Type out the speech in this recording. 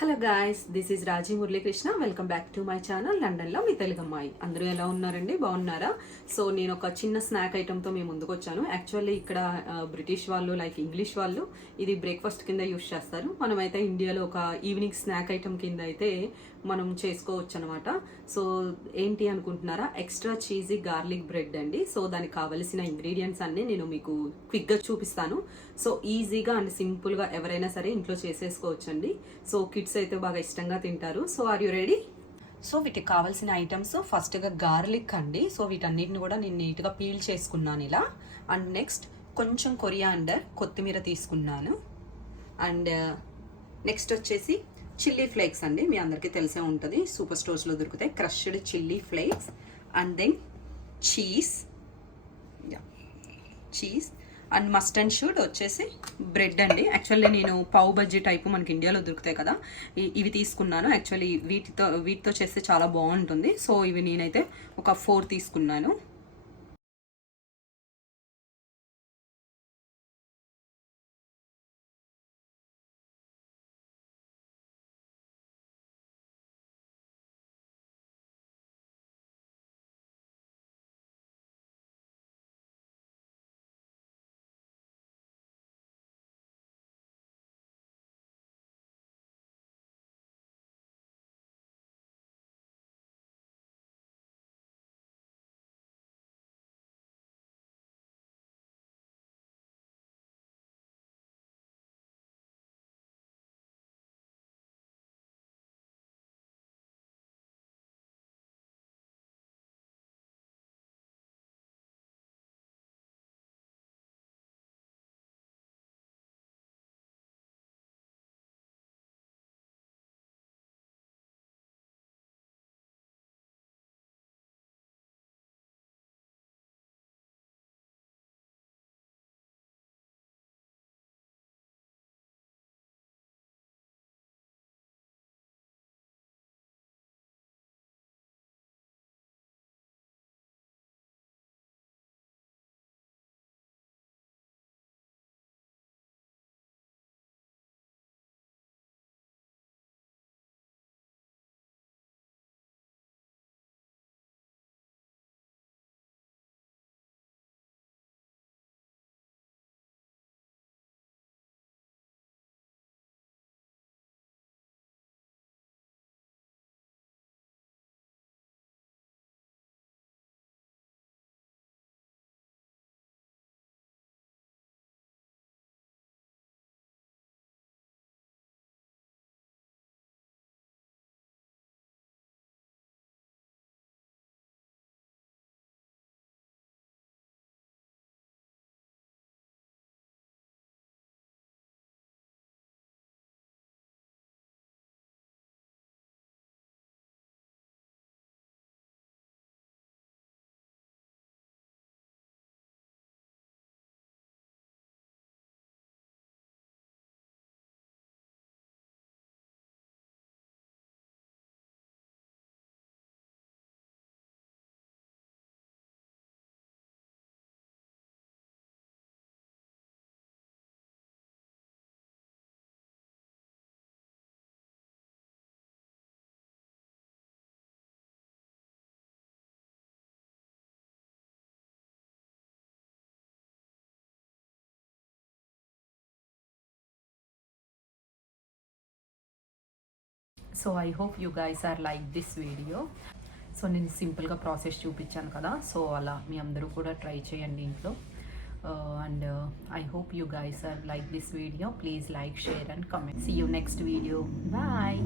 Hello guys, this is Raji Muralikrishna. Welcome back to my channel లండన్లో మీ తెలుగు అమ్మాయి. అందరూ ఎలా ఉన్నారండి? బాగున్నారా? సో నేను ఒక చిన్న స్నాక్ ఐటెంతో మేము ముందుకు వచ్చాను. యాక్చువల్లీ ఇక్కడ బ్రిటిష్ వాళ్ళు లైక్ ఇంగ్లీష్ వాళ్ళు ఇది బ్రేక్ఫాస్ట్ కింద యూస్ చేస్తారు. మనమైతే ఇండియాలో ఒక ఈవినింగ్ స్నాక్ ఐటెం కింద అయితే మనం చేసుకోవచ్చు అనమాట. సో ఏంటి అనుకుంటున్నారా? ఎక్స్ట్రా చీజీ గార్లిక్ బ్రెడ్ అండి. సో దానికి కావలసిన ఇంగ్రీడియంట్స్ అన్నీ నేను మీకు క్విక్గా చూపిస్తాను. సో ఈజీగా అండ్ సింపుల్గా ఎవరైనా సరే ఇంట్లో చేసేసుకోవచ్చండి. సో కిడ్స్ అయితే బాగా ఇష్టంగా తింటారు. So are you ready? So వీటికి కావాల్సిన ఐటమ్స్ ఫస్ట్గా గార్లిక్ అండి. సో వీటన్నిటిని కూడా నేను నీట్గా పీల్ చేసుకున్నాను ఇలా. అండ్ నెక్స్ట్ కొంచెం కొరియాండర్, కొత్తిమీర తీసుకున్నాను. అండ్ నెక్స్ట్ వచ్చేసి చిల్లీ ఫ్లేక్స్ అండి. మీ అందరికీ తెలిసే ఉంటుంది, సూపర్ స్టోర్స్లో దొరుకుతాయి crushed chilli flakes. And then cheese and must and should వచ్చేసి బ్రెడ్ అండి. యాక్చువల్లీ నేను పావ్ బజ్జీ టైపు మనకి ఇండియాలో దొరుకుతాయి కదా, ఇవి తీసుకున్నాను. యాక్చువల్లీ వీటితో చేస్తే చాలా బాగుంటుంది. సో ఇవి నేనైతే ఒక 4 తీసుకున్నాను. So I hope you guys are like this video. So నేను సింపుల్గా ప్రాసెస్ చూపించాను కదా, సో అలా మీ అందరూ కూడా ట్రై చేయండి ఇంట్లో. And I hope you guys are like this video. Please like, share and comment. See you next video. Bye.